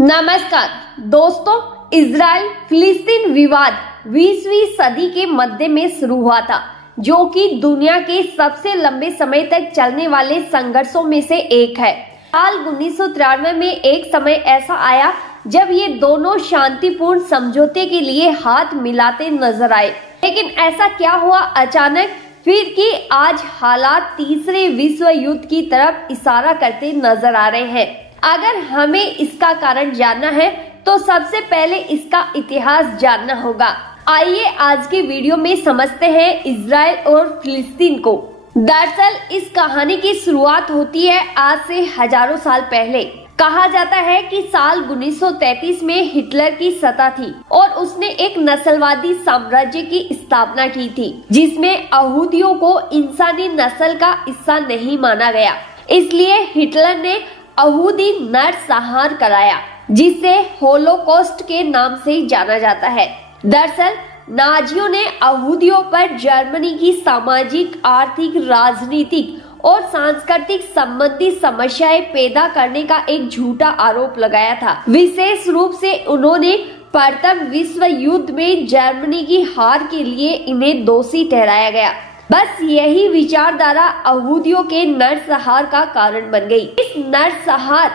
नमस्कार दोस्तों, इजराइल फिलिस्तीन विवाद 20वीं सदी के मध्य में शुरू हुआ था, जो कि दुनिया के सबसे लंबे समय तक चलने वाले संघर्षों में से एक है। साल 1993 में एक समय ऐसा आया जब ये दोनों शांतिपूर्ण समझौते के लिए हाथ मिलाते नजर आए, लेकिन ऐसा क्या हुआ अचानक फिर कि आज हालात तीसरे विश्व युद्ध की तरफ इशारा करते नजर आ रहे हैं। अगर हमें इसका कारण जानना है तो सबसे पहले इसका इतिहास जानना होगा। आइए आज के वीडियो में समझते हैं इजराइल और फिलिस्तीन को। दरअसल इस कहानी की शुरुआत होती है आज से हजारों साल पहले। कहा जाता है कि साल 1933 में हिटलर की सत्ता थी और उसने एक नस्लवादी साम्राज्य की स्थापना की थी, जिसमें यहूदियों को इंसानी नस्ल का हिस्सा नहीं माना गया। इसलिए हिटलर ने यहूदी नरसंहार कराया, जिसे होलोकॉस्ट के नाम से जाना जाता है। दरअसल नाजियों ने यहूदियों पर जर्मनी की सामाजिक, आर्थिक, राजनीतिक और सांस्कृतिक संबंधी समस्याएं पैदा करने का एक झूठा आरोप लगाया था। विशेष रूप से उन्होंने प्रथम विश्व युद्ध में जर्मनी की हार के लिए इन्हें दोषी ठहराया गया। बस यही विचारधारा यहूदियों के नरसंहार का कारण बन गई। इस नरसंहार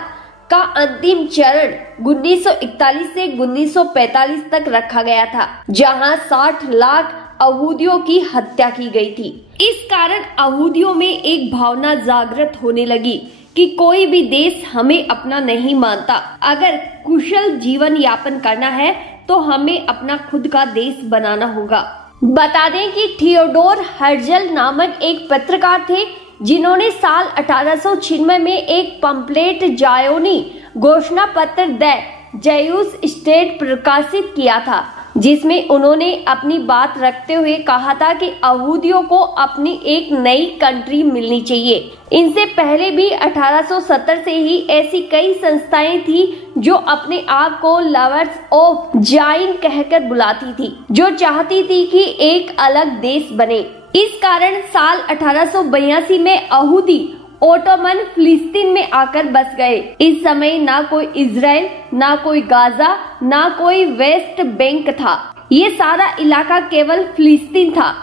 का अंतिम चरण 1941 से 1945 तक रखा गया था, जहां 60 लाख यहूदियों की हत्या की गई थी। इस कारण यहूदियों में एक भावना जागृत होने लगी कि कोई भी देश हमें अपना नहीं मानता। अगर कुशल जीवन यापन करना है तो हमें अपना खुद का देश बनाना होगा। बता दें कि थियोडोर हर्जल नामक एक पत्रकार थे, जिन्होंने साल 1896 में एक पंपलेट जायोनी घोषणा पत्र द ज्यूश स्टेट प्रकाशित किया था, जिसमें उन्होंने अपनी बात रखते हुए कहा था कि यहूदियों को अपनी एक नई कंट्री मिलनी चाहिए। इनसे पहले भी 1870 से ही ऐसी कई संस्थाएं थी जो अपने आप को लवर्स ऑफ जाइन कहकर बुलाती थी, जो चाहती थी कि एक अलग देश बने। इस कारण साल 1882 में यहूदी ओटोमन फिलिस्तीन में आकर बस गए। इस समय ना कोई इजराइल, ना कोई गाजा, ना कोई वेस्ट बैंक था। ये सारा इलाका केवल फिलिस्तीन था,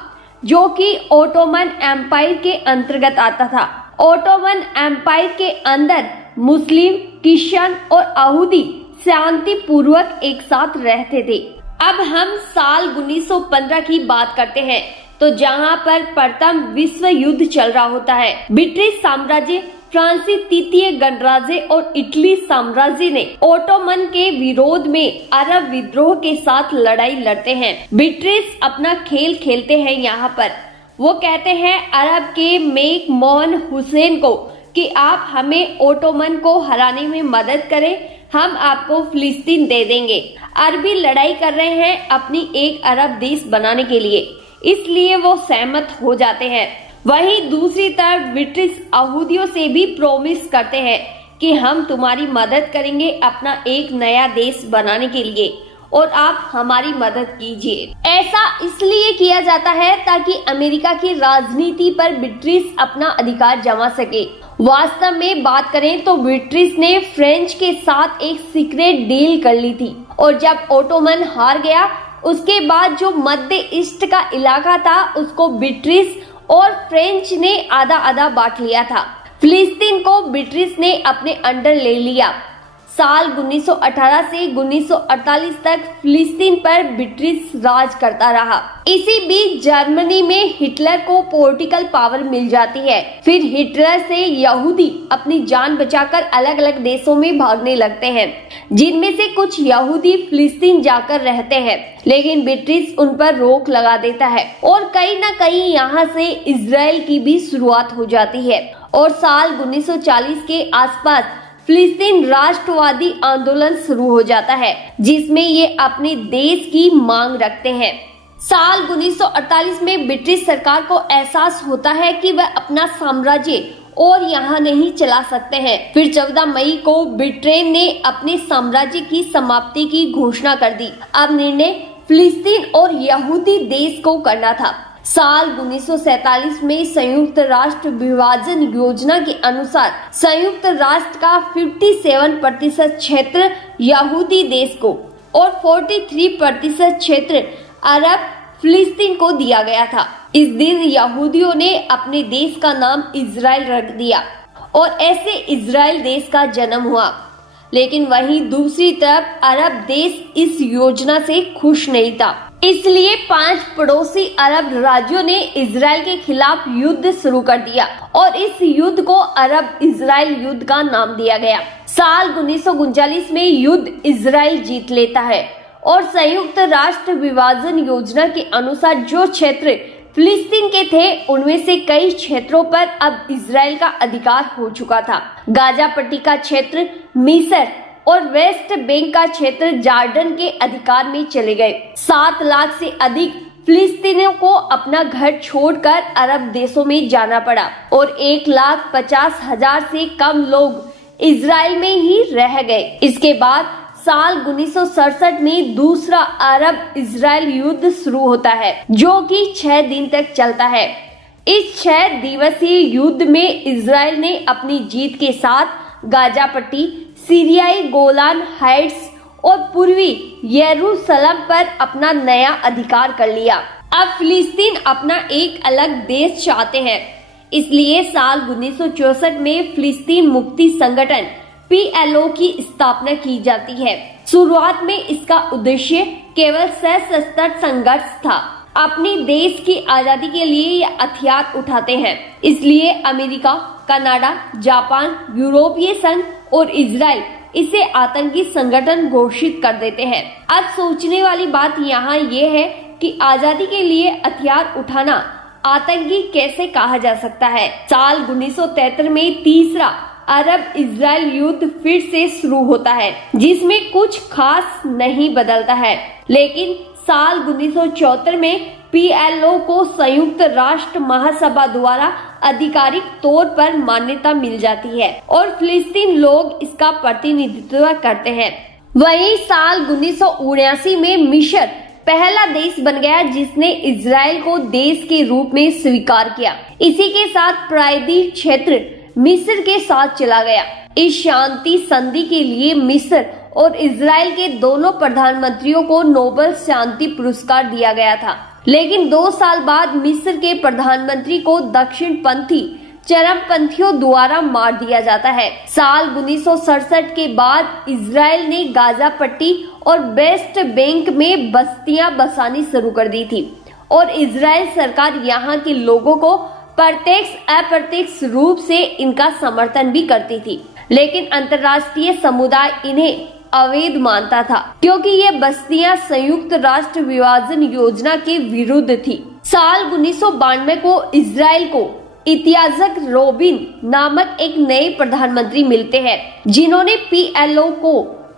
जो कि ओटोमन एम्पायर के अंतर्गत आता था। ओटोमन एम्पायर के अंदर मुस्लिम, क्रिश्चियन और यहूदी शांति पूर्वक एक साथ रहते थे। अब हम साल 1915 की बात करते हैं, तो जहां पर प्रथम विश्व युद्ध चल रहा होता है। ब्रिटिश साम्राज्य, फ्रांसीसी तृतीय गणराज्य और इटली साम्राज्य ने ओटोमन के विरोध में अरब विद्रोह के साथ लड़ाई लड़ते हैं। ब्रिटिश अपना खेल खेलते हैं। यहाँ पर वो कहते हैं अरब के मेक मोहन हुसैन को कि आप हमें ओटोमन को हराने में मदद करें, हम आपको फिलिस्तीन दे देंगे। अरबी लड़ाई कर रहे हैं अपनी एक अरब देश बनाने के लिए, इसलिए वो सहमत हो जाते हैं। वहीं दूसरी तरफ ब्रिटिश यहूदियों से भी प्रॉमिस करते हैं कि हम तुम्हारी मदद करेंगे अपना एक नया देश बनाने के लिए और आप हमारी मदद कीजिए। ऐसा इसलिए किया जाता है ताकि अमेरिका की राजनीति पर ब्रिटिश अपना अधिकार जमा सके। वास्तव में बात करें तो ब्रिटिश ने फ्रेंच के साथ एक सीक्रेट डील कर ली थी, और जब ओटोमन हार गया उसके बाद जो मध्य ईस्ट का इलाका था उसको ब्रिटिश और फ्रेंच ने आधा आधा बांट लिया था। फिलिस्तीन को ब्रिटिश ने अपने अंडर ले लिया। साल 1918 से 1948 तक फिलिस्तीन पर ब्रिटिश राज करता रहा। इसी बीच जर्मनी में हिटलर को पॉलिटिकल पावर मिल जाती है। फिर हिटलर से यहूदी अपनी जान बचाकर अलग अलग देशों में भागने लगते हैं, जिनमें से कुछ यहूदी फिलिस्तीन जाकर रहते हैं, लेकिन ब्रिटिश उन पर रोक लगा देता है और कहीं न कहीं यहाँ से इजराइल की भी शुरुआत हो जाती है। और साल 1940 के आसपास फिलिस्तीन राष्ट्रवादी आंदोलन शुरू हो जाता है, जिसमें ये अपने देश की मांग रखते हैं। साल 1948 में ब्रिटिश सरकार को एहसास होता है कि वह अपना साम्राज्य और यहाँ नहीं चला सकते हैं। फिर 14 मई को ब्रिटेन ने अपने साम्राज्य की समाप्ति की घोषणा कर दी। अब निर्णय फिलिस्तीन और यहूदी देश को करना था। साल 1947 में संयुक्त राष्ट्र विभाजन योजना के अनुसार संयुक्त राष्ट्र का 57% क्षेत्र यहूदी देश को और 43% क्षेत्र अरब फिलिस्तीन को दिया गया था। इस दिन यहूदियों ने अपने देश का नाम इजराइल रख दिया और ऐसे इजराइल देश का जन्म हुआ। लेकिन वहीं दूसरी तरफ अरब देश इस योजना से खुश नहीं था। इसलिए 5 पड़ोसी अरब राज्यों ने इजराइल के खिलाफ युद्ध शुरू कर दिया और इस युद्ध को अरब इजराइल युद्ध का नाम दिया गया। साल 1939 में युद्ध इजराइल जीत लेता है और संयुक्त राष्ट्र विभाजन योजना के अनुसार जो क्षेत्र फिलिस्तीन के थे उनमें से कई क्षेत्रों पर अब इजराइल का अधिकार हो चुका था। गाजा पट्टी का क्षेत्र मिस्र और वेस्ट बैंक का क्षेत्र जॉर्डन के अधिकार में चले गए। 7 लाख से अधिक फिलिस्तीनियों को अपना घर छोड़कर अरब देशों में जाना पड़ा और 1,50,000 से कम लोग इजराइल में ही रह गए। इसके बाद साल 1967 में दूसरा अरब इजराइल युद्ध शुरू होता है जो कि 6 दिन तक चलता है। इस 6 दिवसीय युद्ध में इजराइल ने अपनी जीत के साथ गाजा पट्टी, सीरियाई गोलान हाइट्स और पूर्वी यरूशलेम पर अपना नया अधिकार कर लिया। अब फिलिस्तीन अपना एक अलग देश चाहते हैं, इसलिए साल 1964 में फिलिस्तीन मुक्ति संगठन PLO की स्थापना की जाती है। शुरुआत में इसका उद्देश्य केवल सशस्त्र संघर्ष था। अपनी देश की आजादी के लिए ये हथियार उठाते हैं, इसलिए अमेरिका, कनाडा, जापान, यूरोपीय संघ और इजराइल इसे आतंकी संगठन घोषित कर देते हैं। अब सोचने वाली बात यहाँ ये है कि आजादी के लिए हथियार उठाना आतंकी कैसे कहा जा सकता है। साल 1973 में तीसरा अरब इजराइल युद्ध फिर से शुरू होता है जिसमें कुछ खास नहीं बदलता है, लेकिन साल 1974 में PLO को संयुक्त राष्ट्र महासभा द्वारा आधिकारिक तौर पर मान्यता मिल जाती है और फिलिस्तीन लोग इसका प्रतिनिधित्व करते हैं। वहीं साल 1979 में मिस्र पहला देश बन गया जिसने इजराइल को देश के रूप में स्वीकार किया। इसी के साथ प्रायद्वीप क्षेत्र मिस्र के साथ चला गया। इस शांति संधि के लिए मिस्र और इजराइल के दोनों प्रधानमंत्रियों को नोबेल शांति पुरस्कार दिया गया था, लेकिन 2 साल बाद मिस्र के प्रधानमंत्री को दक्षिणपंथी चरमपंथियों द्वारा मार दिया जाता है। साल 1967 के बाद इजराइल ने गाजा पट्टी और वेस्ट बैंक में बस्तियां बसानी शुरू कर दी थी और इजराइल सरकार यहाँ के लोगों को प्रत्यक्ष अप्रत्यक्ष रूप से इनका समर्थन भी करती थी, लेकिन अंतर्राष्ट्रीय समुदाय इन्हें अवैध मानता था क्योंकि ये बस्तियां संयुक्त राष्ट्र विभाजन योजना के विरुद्ध थी। साल 1992 को इजराइल को इत्याजक रोबिन नामक एक नए प्रधानमंत्री मिलते हैं जिन्होंने PLO को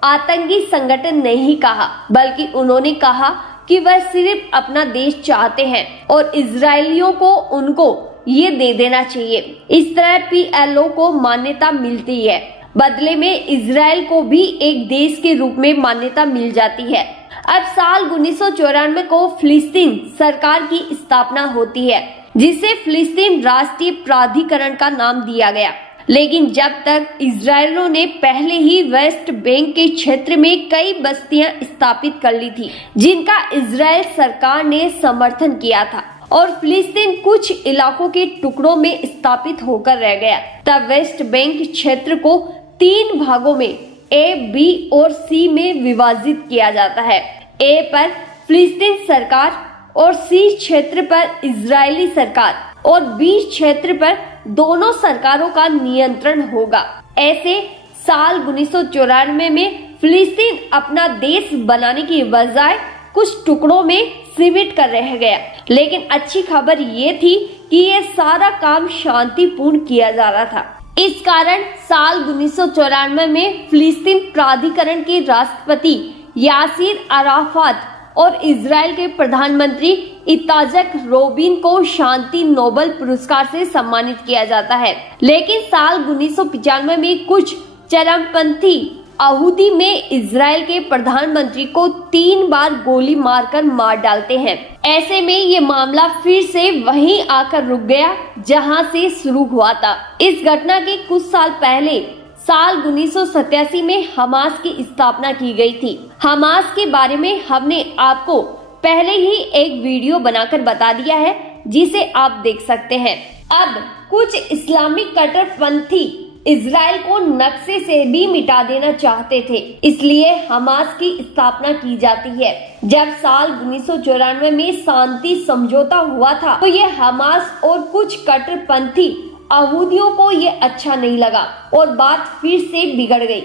आतंकी संगठन नहीं कहा, बल्कि उन्होंने कहा कि वह सिर्फ अपना देश चाहते हैं और इजरायलियों को उनको ये दे देना चाहिए। इस तरह PLO को मान्यता मिलती है। बदले में इजराइल को भी एक देश के रूप में मान्यता मिल जाती है। अब साल 1994 को फिलिस्तीन सरकार की स्थापना होती है जिसे फिलिस्तीन राष्ट्रीय प्राधिकरण का नाम दिया गया, लेकिन जब तक इजरायलियों ने पहले ही वेस्ट बैंक के क्षेत्र में कई बस्तियां स्थापित कर ली थी जिनका इजराइल सरकार ने समर्थन किया था और फिलिस्तीन कुछ इलाकों के टुकड़ों में स्थापित होकर रह गया। तब वेस्ट बैंक क्षेत्र को 3 भागों में A, B और C में विभाजित किया जाता है। A पर फिलिस्तीन सरकार और C क्षेत्र पर इजरायली सरकार और B क्षेत्र पर दोनों सरकारों का नियंत्रण होगा। ऐसे साल 1994 में फिलिस्तीन अपना देश बनाने की बजाय कुछ टुकड़ों में सीमित कर रह गया, लेकिन अच्छी खबर ये थी कि ये सारा काम शांतिपूर्ण किया जा रहा था। इस कारण साल 1994 में फिलिस्तीन प्राधिकरण के राष्ट्रपति यासिर अराफात और इजराइल के प्रधानमंत्री इत्याजक रोबिन को शांति नोबेल पुरस्कार से सम्मानित किया जाता है। लेकिन साल 1995 में कुछ चरमपंथी यहूदी में इजराइल के प्रधानमंत्री को 3 बार गोली मारकर मार डालते हैं। ऐसे में ये मामला फिर से वहीं आकर रुक गया जहां से शुरू हुआ था। इस घटना के कुछ साल पहले साल 1987 में हमास की स्थापना की गई थी। हमास के बारे में हमने आपको पहले ही एक वीडियो बनाकर बता दिया है, जिसे आप देख सकते हैं। अब कुछ इस्लामिक कट्टरपंथी इजराइल को नक्शे से भी मिटा देना चाहते थे, इसलिए हमास की स्थापना की जाती है। जब साल 1994 में शांति समझौता हुआ था तो ये हमास और कुछ कट्टरपंथी यहूदियों को ये अच्छा नहीं लगा और बात फिर से बिगड़ गई।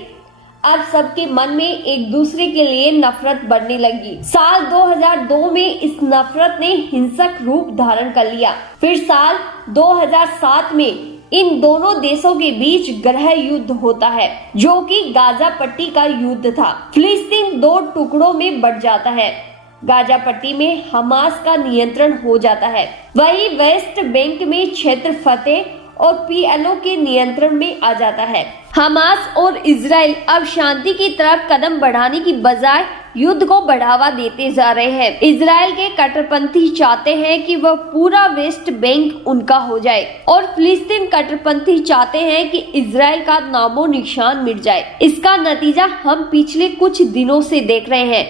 अब सबके मन में एक दूसरे के लिए नफरत बढ़ने लगी। साल 2002 में इस नफरत ने हिंसक रूप धारण कर लिया। फिर साल 2007 में इन दोनों देशों के बीच गृह युद्ध होता है, जो कि गाजा पट्टी का युद्ध था। फिलिस्तीन 2 टुकड़ों में बढ़ जाता है। गाजा पट्टी में हमास का नियंत्रण हो जाता है, वही वेस्ट बैंक में क्षेत्र फतेह और पीएलओ के नियंत्रण में आ जाता है। हमास और इजराइल अब शांति की तरफ कदम बढ़ाने की बजाय युद्ध को बढ़ावा देते जा रहे हैं। इजराइल के कट्टरपंथी चाहते हैं कि वह पूरा वेस्ट बैंक उनका हो जाए और फिलिस्तीन कट्टरपंथी चाहते हैं कि इजराइल का नामो निशान मिट जाए। इसका नतीजा हम पिछले कुछ दिनों से देख रहे हैं।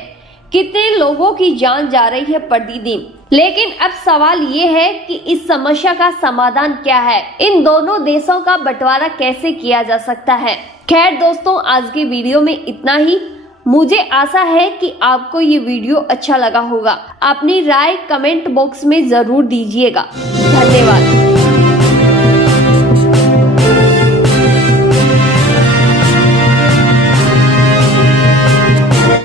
कितने लोगों की जान जा रही है प्रतिदिन। लेकिन अब सवाल ये है कि इस समस्या का समाधान क्या है? इन दोनों देशों का बंटवारा कैसे किया जा सकता है? खैर दोस्तों, आज के वीडियो में इतना ही। मुझे आशा है कि आपको ये वीडियो अच्छा लगा होगा। अपनी राय कमेंट बॉक्स में जरूर दीजिएगा। धन्यवाद।